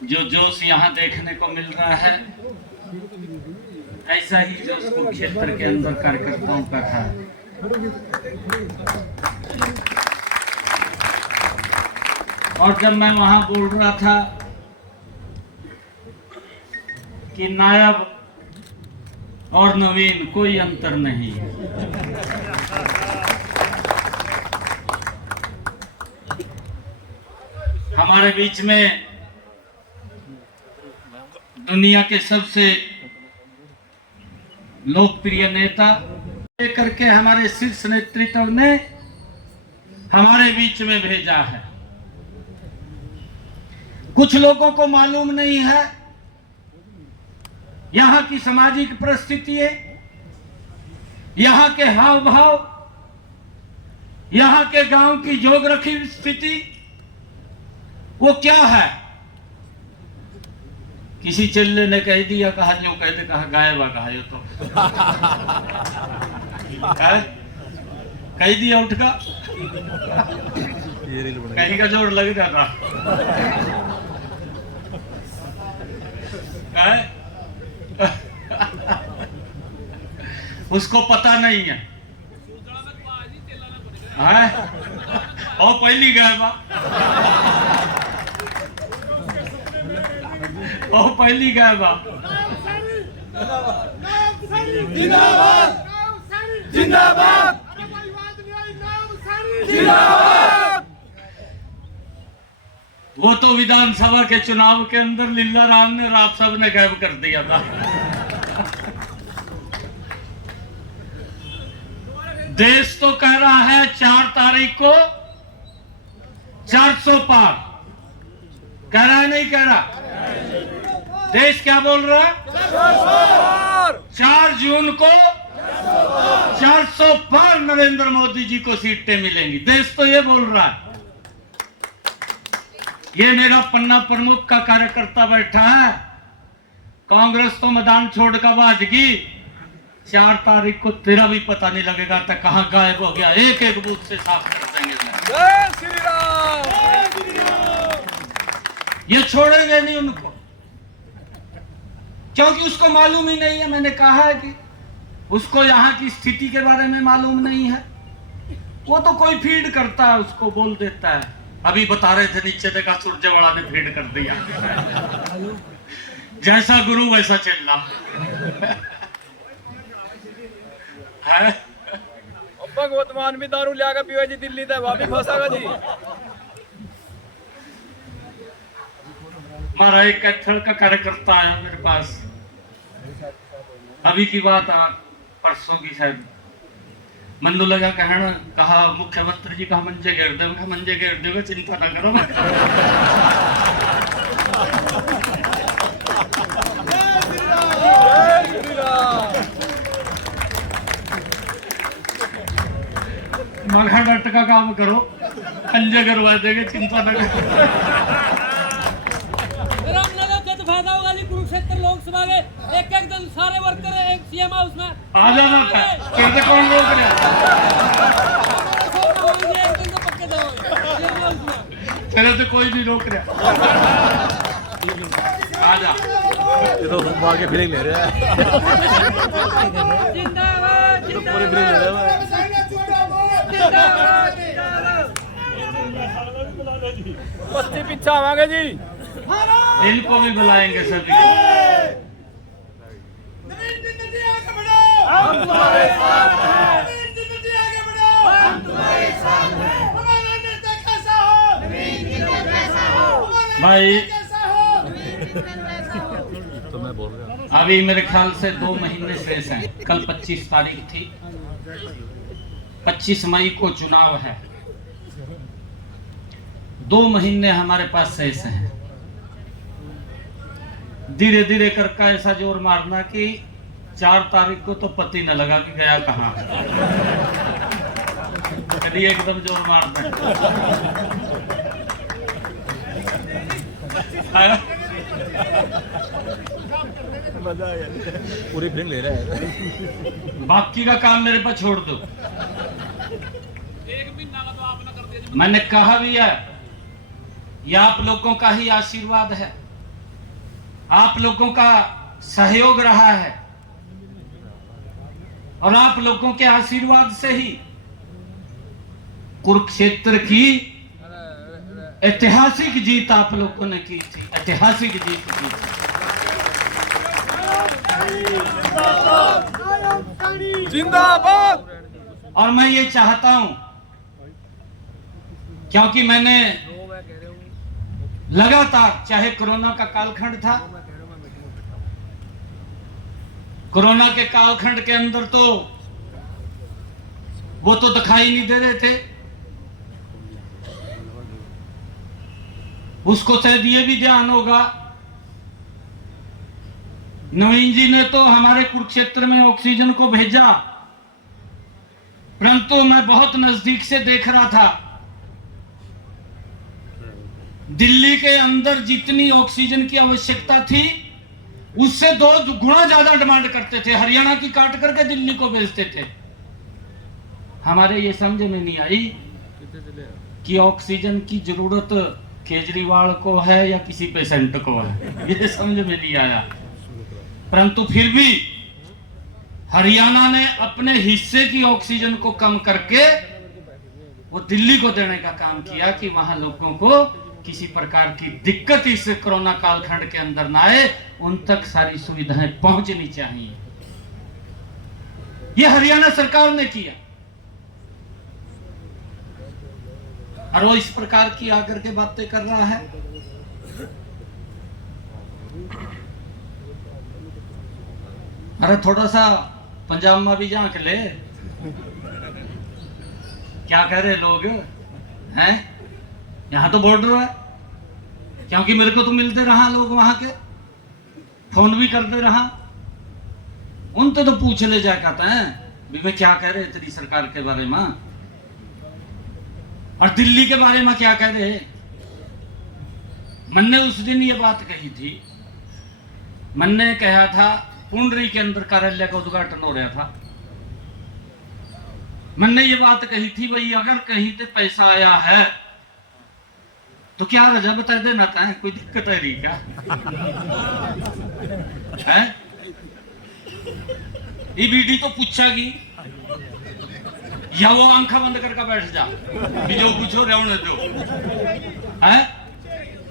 जो जोश यहाँ देखने को मिल रहा है, ऐसा ही जोश कुरुक्षेत्र के अंदर कार्यकर्ताओं का था। और जब मैं वहां बोल रहा था कि नायब और नवीन कोई अंतर नहीं है, हमारे बीच में दुनिया के सबसे लोकप्रिय नेता लेकर के हमारे शीर्ष नेतृत्व ने हमारे बीच में भेजा है। कुछ लोगों को मालूम नहीं है यहाँ की सामाजिक परिस्थितियां, यहाँ के हाव भाव, यहाँ के गांव की ज्योग्राफी स्थिति वो क्या है। किसी चिल्ले ने कह दिया, कहा जो कहते कहा गायबा, कहा यो तो कह दिया उठ का कहीं का जोड़ लग रहा था। उसको पता नहीं है, और पहली गायबा, और पहली गायबा। जिंदाबाद जिंदाबाद जिंदाबाद। वो तो विधानसभा के चुनाव के अंदर लीला राम ने आप सब ने गायब कर दिया था। देश तो कह रहा है 4 तारीख को 400 पार, कह रहा है नहीं कह रहा? देश क्या बोल रहा है? 4 जून को 400 पार नरेंद्र मोदी जी को सीटें मिलेंगी। देश तो ये बोल रहा है। ये मेरा पन्ना प्रमुख का कार्यकर्ता बैठा है। कांग्रेस तो मैदान छोड़ कर भाजगी। 4 तारीख को तेरा भी पता नहीं लगेगा तो कहां गायब हो गया। एक एक बूथ से साफ कर देंगे। जय श्री राम। ये छोड़ेंगे नहीं उनको, क्योंकि उसको मालूम ही नहीं है। मैंने कहा है कि उसको यहाँ की स्थिति के बारे में मालूम नहीं है। वो तो कोई फीड करता है, उसको बोल देता है। अभी बता रहे थे नीचे देखा सुरजेवाला ने फीड कर दिया। जैसा गुरु वैसा चलना है। भगवत मान भी दारू लिया कर पीवा जी दिल्ली तक वहां भी फंसागा जी। हमारा एक कैथल का कार्यकर्ता आया मेरे पास, अभी की बात परसों की शायद। मंदू लगा कहना, कहा मुख्यमंत्री जी कहा मंजे घेर दे। मंजे घेर दोगे, चिंता ना करो। मघा डट का काम करो, पंजे करवा देंगे, चिंता न करो। रामनगर से तो फायदा होगा जी। कुरुक्षेत्र लोकसभा के एक एक दिन सारे वर्कर एक सीएम हाउस में आ जाना था, कहते कौन रोक रहे? एक दिन तो पक्के सीएम हाउस में। तेरे तो कोई नहीं रोक रहा। आ जा। ये तो हम आगे फीलिंग ले रहे हैं। जिंदाबाद तो पूरी फीलिंग ले रहे हैं। बस्ती पीछा आवांगे जी। इनको भी बुलाएंगे सभी। हम तुम्हारे साथ हैं। हम तुम्हारे साथ हैं। भाई तो मैं बोल रहा हूँ अभी मेरे ख्याल से 2 महीने शेष हैं। कल 25 तारीख थी, 25 मई को चुनाव है। 2 महीने हमारे पास शेष हैं। धीरे धीरे करके ऐसा जोर मारना कि 4 तारीख को तो पति न लगा कि गया कहाँ। कभी एकदम जोर मारना मजा आया। पूरी फीलिंग ले रहे हैं। बाकी का काम मेरे पर छोड़ दो। मैंने कहा भी है, ये आप लोगों का ही आशीर्वाद है। आप लोगों का सहयोग रहा है और आप लोगों के आशीर्वाद से ही कुरुक्षेत्र की ऐतिहासिक जीत आप लोगों ने की थी, ऐतिहासिक जीत की थी। जिंदाबाद। और मैं ये चाहता हूं, क्योंकि मैंने लगातार, चाहे कोरोना का कालखंड था, कोरोना के कालखंड के अंदर तो वो तो दिखाई नहीं दे रहे थे, उसको शायद ये भी ध्यान होगा, नवीन जी ने तो हमारे कुरुक्षेत्र में ऑक्सीजन को भेजा, परंतु मैं बहुत नजदीक से देख रहा था, दिल्ली के अंदर जितनी ऑक्सीजन की आवश्यकता थी उससे 2 गुना ज्यादा डिमांड करते थे, हरियाणा की काट करके दिल्ली को भेजते थे। हमारे ये समझ में नहीं आई कि ऑक्सीजन की जरूरत केजरीवाल को है या किसी पेशेंट को है, ये समझ में नहीं आया। परंतु फिर भी हरियाणा ने अपने हिस्से की ऑक्सीजन को कम करके वो दिल्ली को देने का काम किया कि वहां लोगों को किसी प्रकार की दिक्कत इस कोरोना कालखंड के अंदर ना आए, उन तक सारी सुविधाएं पहुंचनी चाहिए। ये हरियाणा सरकार ने किया और वो इस प्रकार की आकर के बातें कर रहा है। अरे थोड़ा सा पंजाब में भी झांक ले, क्या कह रहे लोग हैं। यहां तो बॉर्डर है, क्योंकि मेरे को तो मिलते रहा लोग वहां के, फोन भी करते रहा, उनसे तो पूछ ले जा कहते हैं भी मैं क्या कह रहे तेरी सरकार के बारे में और दिल्ली के बारे में क्या कह रहे। मैंने उस दिन ये बात कही थी, मैंने कहा था पुंडरी के अंदर कार्यालय का उद्घाटन हो रहा था, मैंने ये बात कही थी भाई अगर कहीं से पैसा आया है तो क्या वजह बता देना था, कोई दिक्कत है रही क्या है। ईबीडी तो पूछेगी या वो आंखा बंद करके बैठ जा भी जो पूछो रहने दो है,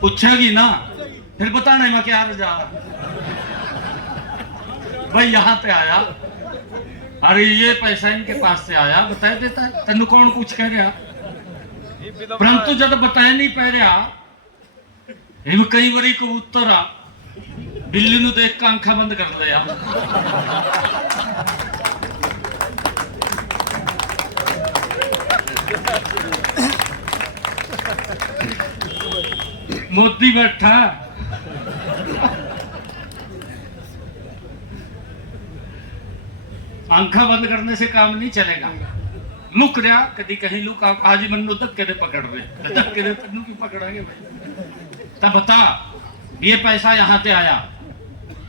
पूछेगी ना, फिर बताने में क्या रजा भाई यहाँ पे आया, अरे ये पैसा इनके पास से आया, बता देता है तेन कौन कुछ कह रहा। परंतु जब बताया नहीं पा रहा, कई बारी कबूतर आ बिल्ली नू देख के आंखा बंद कर लिया। मोदी बैठा आंखा बंद करने से काम नहीं चलेगा, लुक रहा कभी कहीं लुक आज मनु धक्के दे पकड़ रहे, धक्के दे तेनू की पकड़ांगे भाई। तब बता ये पैसा यहां से आया,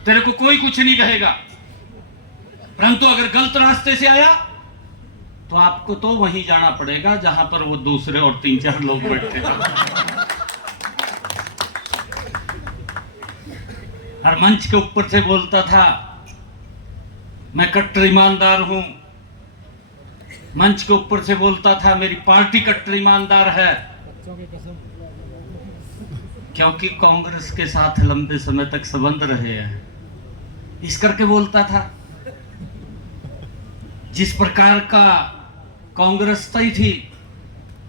तेरे को कोई कुछ नहीं कहेगा, परंतु अगर गलत रास्ते से आया तो आपको तो वहीं जाना पड़ेगा जहां पर वो दूसरे और 3-4 लोग बैठे थे। हर मंच के ऊपर से बोलता था मैं कट्टर ईमानदार हूं, मंच के ऊपर से बोलता था मेरी पार्टी कट्टर ईमानदार है, क्योंकि कांग्रेस के साथ लंबे समय तक संबंध रहे हैं, इस करके बोलता था। जिस प्रकार का कांग्रेस तय थी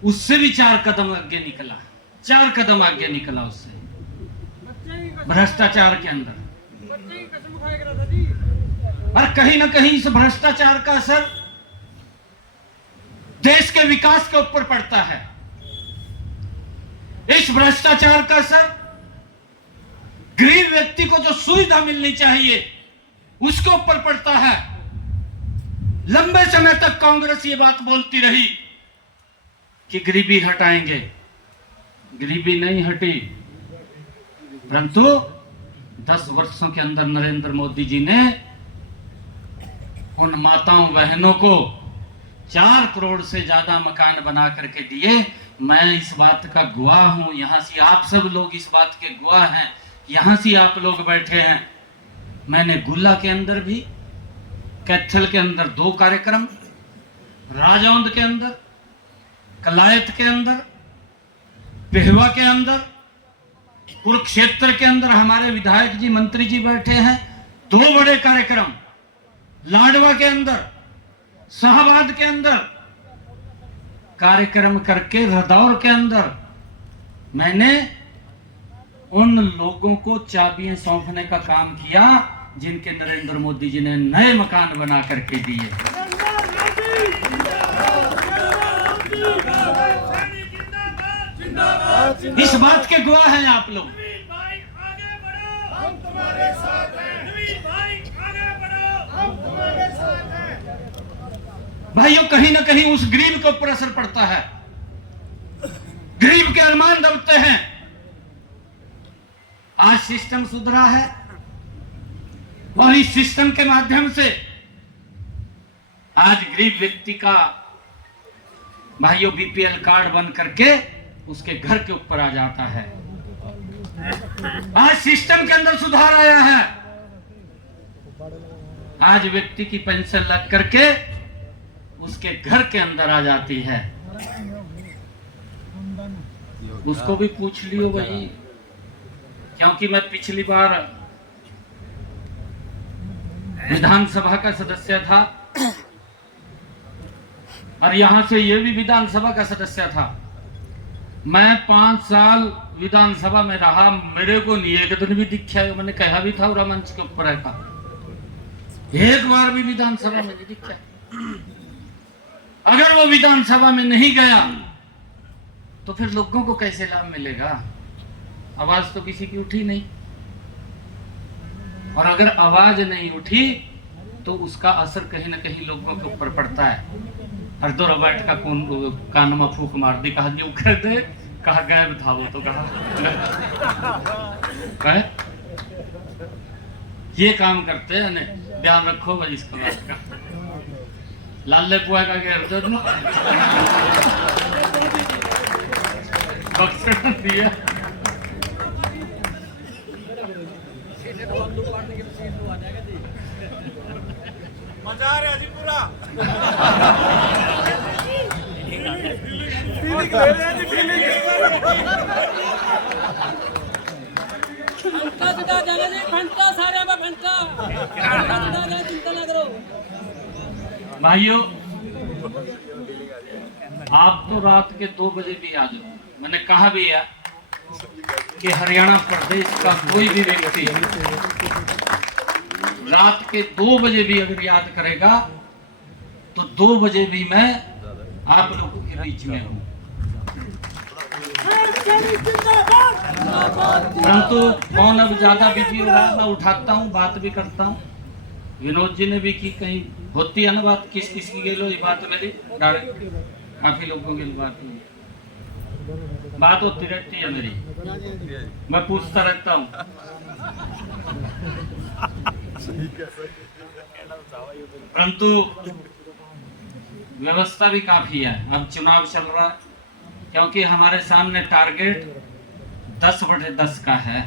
उससे भी 4 कदम आगे निकला, 4 कदम आगे निकला उससे भ्रष्टाचार के अंदर। और कहीं ना कहीं इस भ्रष्टाचार का असर देश के विकास के ऊपर पड़ता है, इस भ्रष्टाचार का असर गरीब व्यक्ति को जो सुविधा मिलनी चाहिए उसके ऊपर पड़ता है। लंबे समय तक कांग्रेस ये बात बोलती रही कि गरीबी हटाएंगे, गरीबी नहीं हटी, परंतु 10 वर्षों के अंदर नरेंद्र मोदी जी ने उन माताओं बहनों को 4 करोड़ से ज्यादा मकान बना करके दिए। मैं इस बात का गवाह हूं, यहां से आप सब लोग इस बात के गवाह हैं यहां से आप लोग बैठे हैं, मैंने गुल्ला के अंदर भी, कैथल के अंदर 2 कार्यक्रम, राजौंद के अंदर, कलायत के अंदर, पेहवा के अंदर, कुरुक्षेत्र के अंदर हमारे विधायक जी मंत्री जी बैठे हैं, 2 बड़े कार्यक्रम, लाडवा के अंदर, शाहबाद के अंदर कार्यक्रम करके रदौर के अंदर मैंने उन लोगों को चाबियां सौंपने का काम किया जिनके नरेंद्र मोदी जी ने नए मकान बना करके दिए। इस बात के गवाह हैं आप लोग। नवीन भाई आगे बढ़ो, हम तुम्हारे साथ हैं। नवीन भाई आगे बढ़ो, हम तुम्हारे साथ हैं। भाइयों, कहीं ना कहीं उस गरीब के ऊपर असर पड़ता है, गरीब के अरमान दबते हैं। आज सिस्टम सुधरा है और इस सिस्टम के माध्यम से आज गरीब व्यक्ति का भाइयों बीपीएल कार्ड बन करके उसके घर के ऊपर आ जाता है। आज सिस्टम के अंदर सुधार आया है। आज व्यक्ति की पेंशन लग करके उसके घर के अंदर आ जाती है। उसको भी पूछ लियो भाई, क्योंकि मैं पिछली बार विधानसभा का सदस्य था और यहां से ये भी विधानसभा का सदस्य था। मैं 5 साल विधानसभा में रहा, मेरे को नहीं एक दिन भी दिखा है। मैंने कहा भी था और मंच के ऊपर रहता, एक बार भी विधानसभा में नहीं दिखा। अगर वो विधानसभा में नहीं गया तो फिर लोगों को कैसे लाभ मिलेगा? आवाज तो किसी की उठी नहीं, और अगर आवाज नहीं उठी तो उसका असर कहीं ना कहीं लोगों के ऊपर पड़ता है। हर दो बैठ का कौन कान में फूक मार दी, कहा जी उखड़ दे, कहा गायब था वो तो कहा ये काम करते हैं ने, ध्यान रखो भाई इसका बात का। लाले पुआ का घेर दो दिया। मजा आ रहा जी पूरा। फीलिंग ले रहे हैं जी, फीलिंग। घंटा जुटा जाना जी, घंटा सारे में घंटा जुटा जाए, चिंता ना करो भाइयों। आप तो रात के 2 बजे भी आ जाओ। मैंने कहा भी है कि हरियाणा प्रदेश का कोई भी व्यक्ति रात के 2 बजे भी अगर याद करेगा तो 2 बजे भी मैं आप लोगों के बीच में हूं। परंतु फोन अब ज्यादा बिजी हो रहा है, मैं उठाता हूं, बात भी करता हूं। विनोद जी ने भी की, कहीं होती है ना बात, किस किस की गेलो ये बात मेरी डायरेक्ट काफी लोगों की बात होती रहती है मेरी, मैं पूछता रहता हूं। परंतु व्यवस्था भी काफी है। अब चुनाव चल रहा है, क्योंकि हमारे सामने टारगेट 10/10 का है,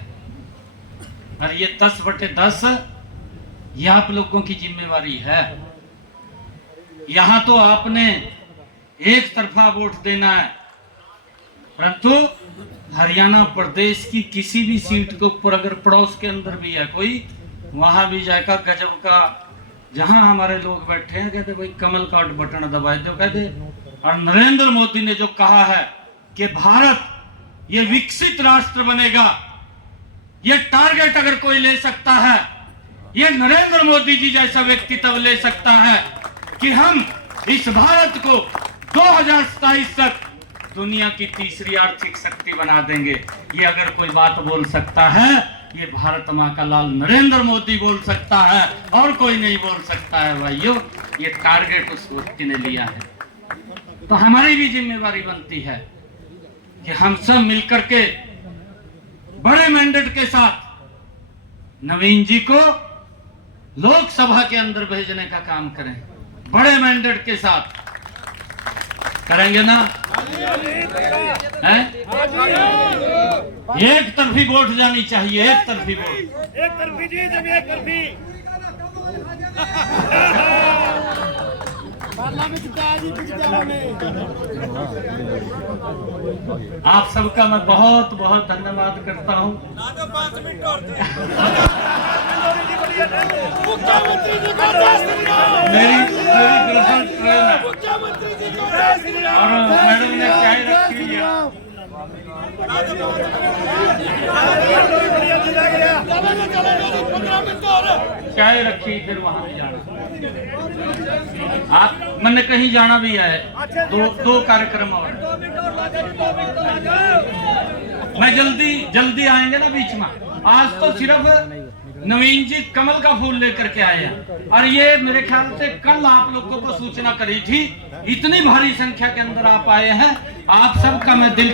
और ये 10/10 ये आप लोगों की जिम्मेवारी है। यहां तो आपने एक तरफा वोट देना है, परंतु हरियाणा प्रदेश की किसी भी सीट के ऊपर अगर पड़ोस के अंदर भी है कोई, वहां भी जाएगा गजब का। जहां हमारे लोग बैठे हैं कहते भाई कमल का बटन दबाए दो कहते। और नरेंद्र मोदी ने जो कहा है कि भारत ये विकसित राष्ट्र बनेगा, ये टारगेट अगर कोई ले सकता है, ये नरेंद्र मोदी जी जैसा व्यक्ति तब ले सकता है कि हम इस भारत को 2027 तक दुनिया की तीसरी आर्थिक शक्ति बना देंगे। ये अगर कोई बात बोल सकता है, ये भारत माँ का लाल नरेंद्र मोदी बोल सकता है, और कोई नहीं बोल सकता है। भाइयों, ये टारगेट उस व्यक्ति ने लिया है, तो हमारी भी जिम्मेवारी बनती है कि हम सब मिलकर के बड़े मैंडेट के साथ नवीन जी को लोकसभा के अंदर भेजने का काम करें, बड़े मैंडेट के साथ। करेंगे ना? हैं? एक तरफी वोट जानी चाहिए, एक तरफी वोट। एक तरफी जी, जब एक तरफी आप सबका मैं बहुत बहुत धन्यवाद करता हूँ। मुख्यमंत्री जी को जय श्री राम। मेरी ग्रहण ट्रेन है मुख्यमंत्री जी को जय श्री राम। और मैडम ने चाय रखी है। चाय रखी, फिर वहां भी जाना। आप मैंने कहीं जाना भी है, दो कार्यक्रम और हैं। मैं जल्दी आएंगे ना बीच में। आज तो सिर्फ नवीन जी कमल का फूल लेकर के आए हैं और ये मेरे ख्याल से कल आप लोगों को सूचना करी थी। इतनी भारी संख्या के अंदर आप आए हैं, आप सबका मैं दिल